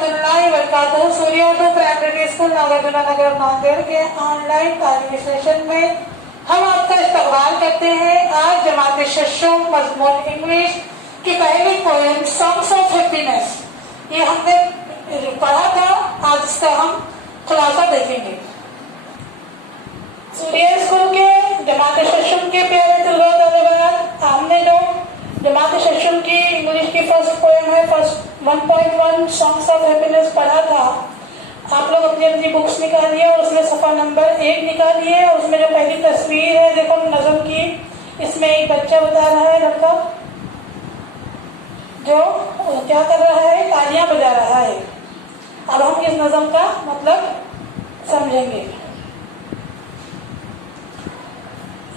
वरहमतुल्लाहि वबरकातुहू। सूर्योदय primary school Nagarjuna नगर नांदेड़ के ऑनलाइन तालीमी सेशन में हम आपका इस्तकबाल करते हैं। आज जमात शशम मजमून इंग्लिश की पहली पोएम सॉन्ग्स ऑफ हैप्पीनेस, ये हमने पढ़ा था। आज इसका हम खुलासा देखेंगे। सूर्य स्कूल के जमात शशम के प्यारे तलबा तलबात, हमने जो जमात शशम की इंग्लिश की फर्स्ट पोएम है, फर्स्ट 1.1 सॉन्ग्स ऑफ हैप्पीनेस पढ़ा था। आप लोग अपनी अपनी बुक्स निकालिए और उसमें सफा नंबर 1 निकालिए। उसमें जो पहली तस्वीर है देखो नज़म की, इसमें एक बच्चा बता रहा है, लड़का जो क्या कर रहा है, तालियां बजा रहा है। अब हम इस नज़म का मतलब समझेंगे।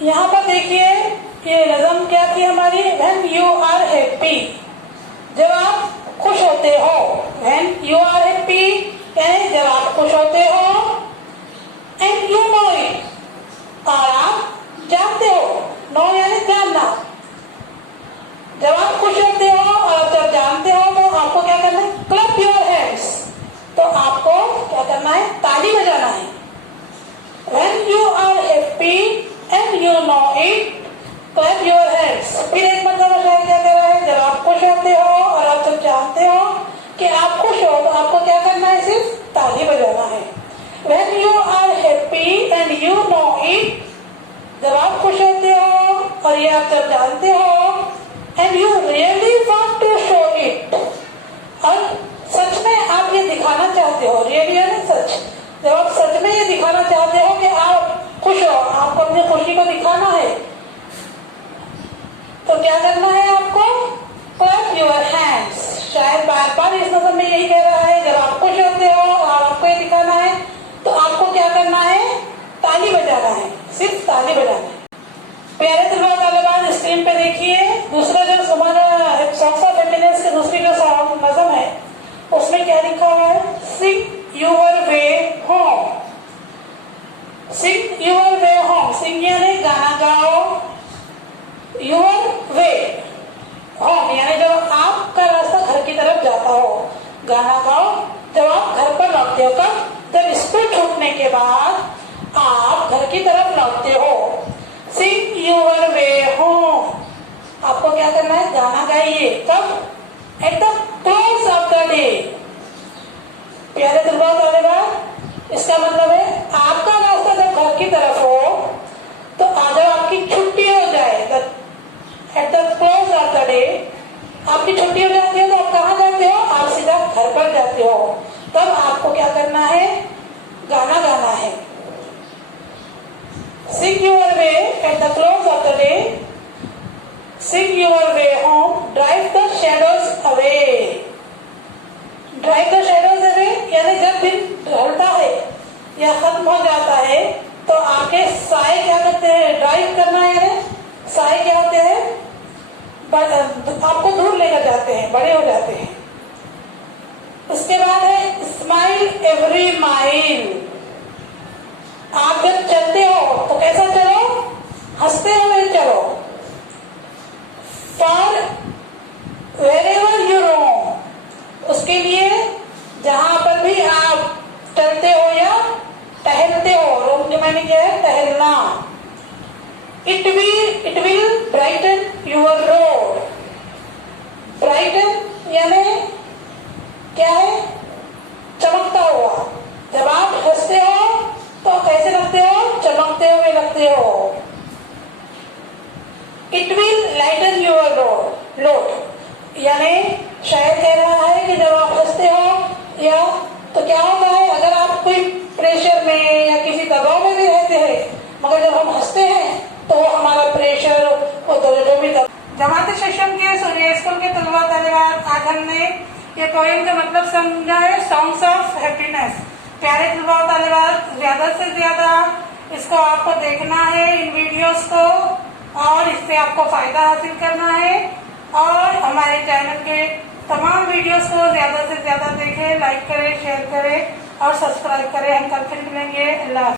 यहाँ पर देखिए ये नज़म क्या थी हमारी, व्हेन यू आर हैप्पी, जब आप खुश होते हो। व्हेन यू आर हैप्पी यानी जब आप खुश होते हो। एंड यू नो इट, और आप जानते हो। नो यानी जानना। जब आप खुश होते हो और जब जानते हो तो आपको क्या करना है, क्लैप योर हैंड्स, तो आपको क्या करना है, ताली बजाना है। When you are happy and you know it, clap your hands. फिर एक मतलब शायद क्या कह रहा है, जब आप खुश होते हो और आप जब जानते हो कि आप खुश हो तो आपको क्या करना है, सिर्फ ताली बजाना है। When you are happy and you know it, जब आप खुश होते हो और ये आप जब जानते हो, and you really want to show it, और सच में आप ये दिखाना चाहते हो। really यानी सच, जब आप सच में ये दिखाना चाहते हो कि आप खुश हो, आपको अपनी खुशी को दिखाना है, तो क्या करना है आपको, clap your hands। शायद बार बार इस नज़म में यही कह रहा है, जब आप खुश होते हो और आपको ये दिखाना है तो आपको क्या करना है, ताली बजाना है, सिर्फ ताली बजाना है। प्यारे तलबा तालिबात, स्क्रीन पे देखिए दूसरा जो हमारा सॉन्ग्स ऑफ हैप्पीनेस के दूसरी जो नज़म है उसमें क्या लिखा हुआ है, sing your way home. Sing your way home, sing यानी गाना गाओ, योर वे होम यानी जब आपका रास्ता घर की तरफ जाता हो, गाना गाओ जब आप घर पर लौटते हो। कब, जब स्कूल छूटने के बाद आप घर की तरफ लौटते हो। सिंग योर वे होम, आपको क्या करना है, गाना गाइए। कब, eight the close of the day. प्यारे तलबा तालिबात, इसका मतलब है आपका रास्ता जब घर की तरफ हो तो जब आपकी छुट्टी हो जाए, eight the close of the day, आपकी छुट्टी हो जाती है तो आप कहाँ जाते हो, आप सीधा घर पर जाते हो। तब आपको क्या करना है, गाना गाना है। Sing your way at the close of the day, sing your way home, drive the shadows away. Drive the shadows away यानी जब दिन ढलता है या खत्म हो जाता है तो आपके साए क्या करते हैं, ड्राइव करना है यानी साए क्या होते हैं, आपको दूर लेकर जाते हैं, बड़े हो जाते हैं। उसके बाद है स्माइल एवरी माइल। आप जब चलते हो तो कैसा चलो, हंसते हुए चलो। फॉर वेरेवर यू रोम, उसके लिए जहां पर भी आप चलते हो या टहलते हो, रोम जो मैंने क्या है, टहलना। It will brighten your road. Brighten यानी क्या है, चमकता हुआ। जब आप हंसते हो तो कैसे लगते हो, चमकते हुए लगते हो। It will lighten your load यानी शायद कह रहा है कि जब आप हंसते हो या तो क्या होता है, अगर आप कोई प्रेशर में या किसी दबाव में भी रहते हैं, मगर जब हम हंसते हैं तो हमारा प्रेशर वो जो भी जमात शशम के सूर्य स्कूल के तलबा तालिबात, आज हमने ये पोएम का मतलब समझा है, सॉन्ग्स ऑफ हैप्पीनेस। प्यारे तलबा तालिबात, ज्यादा से ज्यादा इसको आपको देखना है, इन वीडियोस को, और इससे आपको फायदा हासिल करना है। और हमारे चैनल के तमाम वीडियोस को ज्यादा से ज्यादा देखें, लाइक करें, शेयर करें और सब्सक्राइब करें। हम कल फिर मिलेंगे। अल्लाह।